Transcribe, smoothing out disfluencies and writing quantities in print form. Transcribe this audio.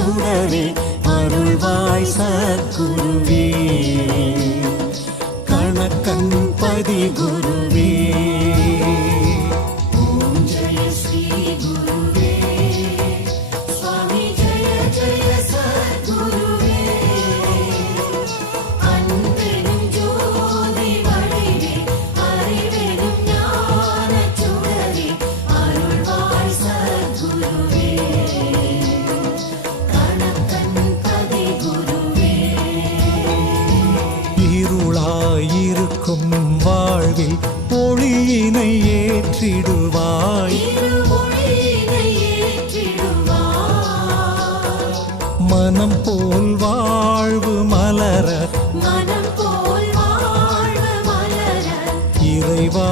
சுடரே அருள்வாய் சத்குருவே கணக்கன் பதி குருவே ஓம் ஜெய ஸ்ரீ குருவே சுவாமி ஜெய ஜெய சத்குருவே அன்பெனும் ஜோதி வடிவே அறிவெனும் ஞான சுடரே அருள்வாய் சத்குருவே இருளாயிருக்கும் வாழ்வில் ஒளியினை ஏற்றிடுவாய் மனம் போல் வாழ்வு மலர இறைவா